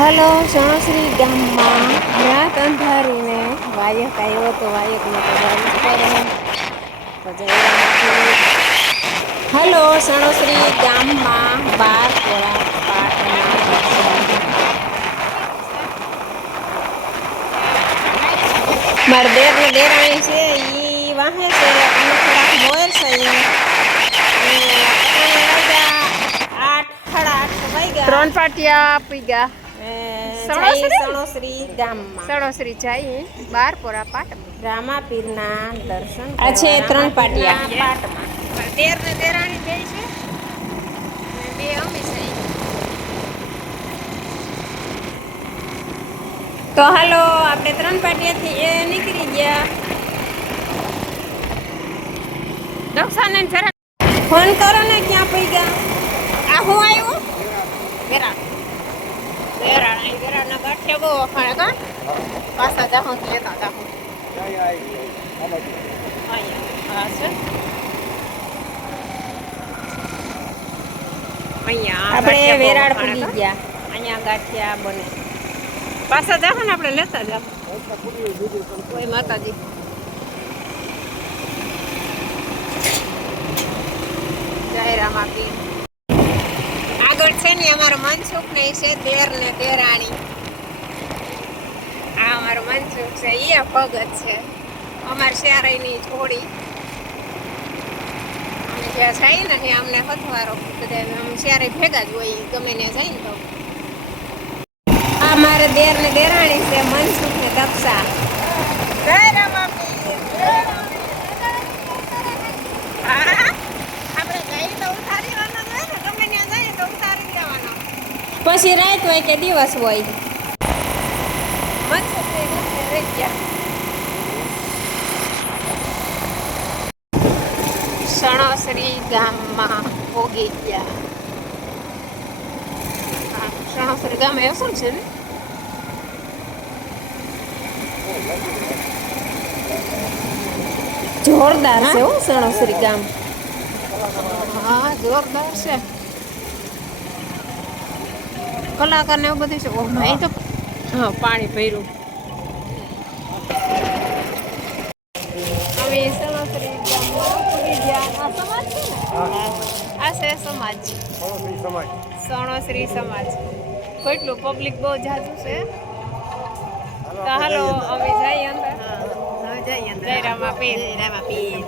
Hello સણશ્રી ગામમાં રાત અંધારીને વાયક આવ્યો તો વાયકને તો હલો સણશ્રી ગામમાં બાર દર્શન. મારા દેર ને દેરાણી છે, ઈ વાહે છે અમે થોડાક મોર છે. અને ત્રણ પાટિયા આપી ગયા. એ સણોસરી? ગામમાં સણોસરી જાય બાર પાટમાં રામાપીરના દર્શન આ છે ત્રણ પાટિયા પાટમાં દેર ને દેરાણી બે છે. બે અમે તો હાલો આપણે ત્રણ પાટિયાથી એ નીકળી ગયા. દક્ષાને જરા ફોન કરો ને ક્યાં પઈ ગયા? આ હું આવ્યું વેરા વેરા અહીં વેરાના ગાંઠિયા બહુ વખાણે કા પાછા જાહું તો લેતા જાહું. અહીંયા છે. અહીંયા આપણે ગાંઠિયા બહુ વેરાળ વખાણે ગયા. અહીંયા ગાંઠિયા બને. પાછા જાહું ને આપણે લેતા જાવ કોઈ માતાજી. અમારો મનસુખ ને છે દેર ને દેરાણી આ અમારો મનસુખ છે એ ભગત છે. અમાર શ્યારાઈની છોડી. અમે જ્યાં જઈએ ને ત્યાં અમને હથવારો બધા આમ શેરાઈ ભેગા જ હોય ગમે ત્યાં જાય ને તો. આ મારે દેર ને દેરાણી છે, મનસુખ ને દક્ષા જય રામાપી હા આપણે જઈએ તો ઉતારી લેવાનો જ હોય ને ગમે ત્યાં જઈએ તો ઉતારી લેવાનો પછી રાત હોય કે દિવસ હોય. સણસરી ગામમાં ભોગી ગયા. સણસરી ગામ એ શું છે ને? જોરદાર છે હો સણસરી ગામ. હા જોરદાર છે. કલાકાર ને એવું બધું છે. ઓહ અહીં તો હા પાણી ભર્યું. અમે સણોસરી ગામમાં પૂરી ગયા. આ સમાજ છે ને? આ છે સમાજ. સણોસરી સમાજ. કેટલું પબ્લિક બહુ જાજુ છે? તો હાલો અમે જઈએ અંદર. જય રામાપીર જય રામાપીર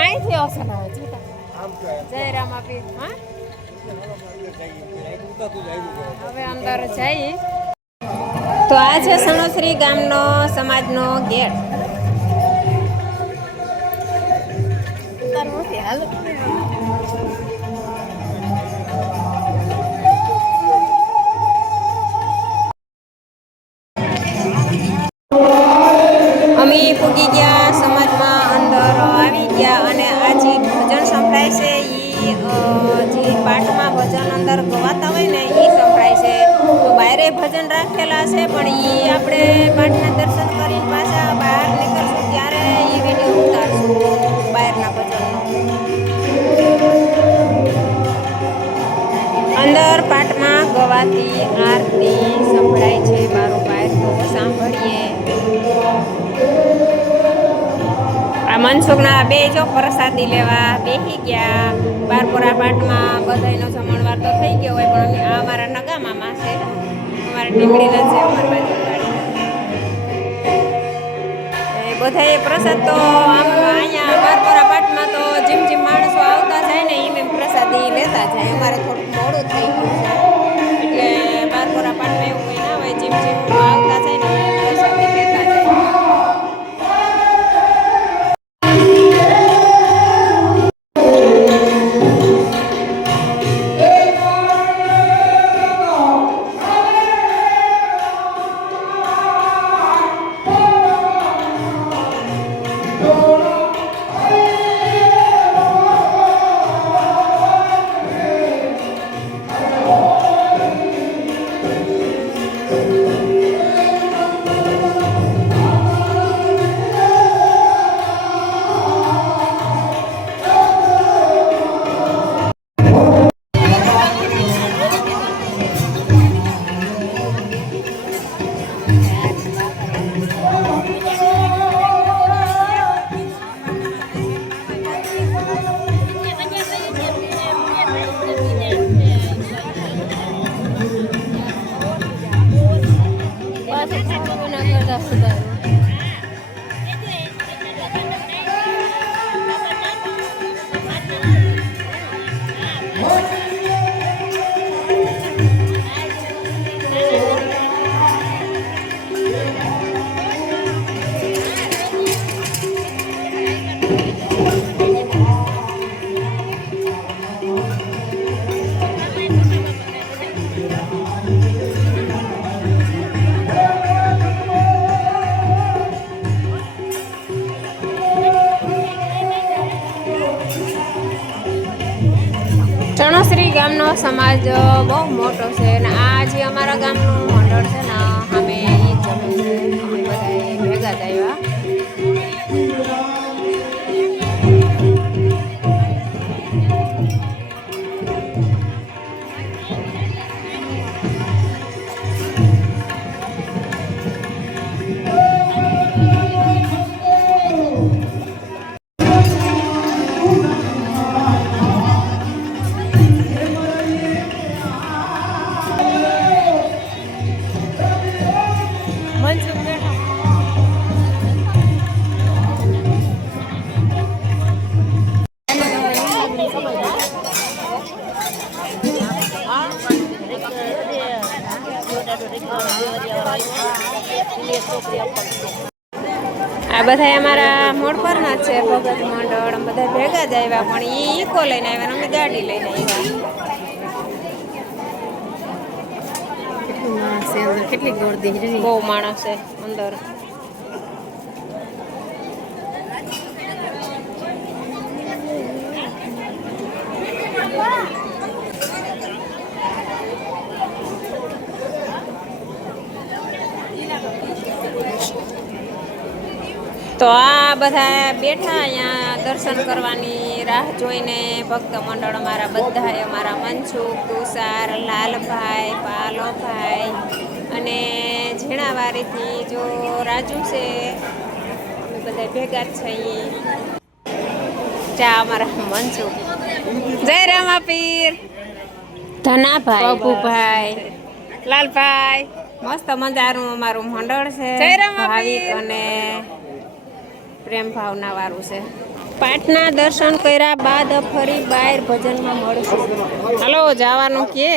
અહીંથી અસર આવે છે જય રામાપીર હા? હવે અંદર જઈએ તો આ છે સણોસરી ગામનો સમાજનો ગેટ. ભજન રાખેલા છે, પણ એ આપણે પાઠના દર્શન કરીને પાછા બહાર નીકળશું ત્યારે એ વીડિયો ઉતારશું બહારના ભજનનો. અંદર પાઠમાં ગવાતી આરતી સંભળાય છે મારું તો સાંભળીએ. આ મનસુખના બે જો પ્રસાદી લેવા બેસી ગયા. બારપોરા પાટમાં બધાયનો જમણવાર તો થઈ ગયો હોય, પણ અમે આ અમારા નગા મામા છે. અમારા બાજુવાળી બધાએ પ્રસાદ તો આમ અહીંયા બારપોરા પાટમાં તો જેમ જેમ માણસો આવતા જાય ને એમ એમ પ્રસાદી લેતા જાય. અમારે થોડુંક મોડું થઈ ગયું છે. એટલે બારપોરા પાટમાં એવું કંઈ ના હોય, જેમ જેમ after that. સમાજ બહુ મોટો છે. અને આ જે અમારા ગામનું આ બધા અમારા મોડપરના છે ભગત મંડળ બધા ભેગા જ આવ્યા પણ એ ઈકો લઈને આવ્યા અમે ગાડી લઈને આવ્યા. કેટલી ગોળ દીધી બહુ માણસ છે અંદર. તો આ બધા બેઠા અહીંયા દર્શન કરવાની રાહ જોઈને ભક્ત મંડળ અમારા બધાએ અમારા મનસુખ તુષાર લાલભાઈ પાલોભાઈ અને ઝીણાવારીથી જો રાજુ છે અમે બધા ભેગા જ છીએ ચા અમારા મનસુખ જય રામાપીર. ધનાભાઈ. પપ્પુભાઈ લાલભાઈ. મસ્ત મજાનું અમારું મંડળ છે. જય રામાપીર. અને પ્રેમ ભાવના વાળું છે. પાટના દર્શન કર્યા બાદ ફરી બહાર ભજનમાં મળશું. હાલો, જવાનું કે?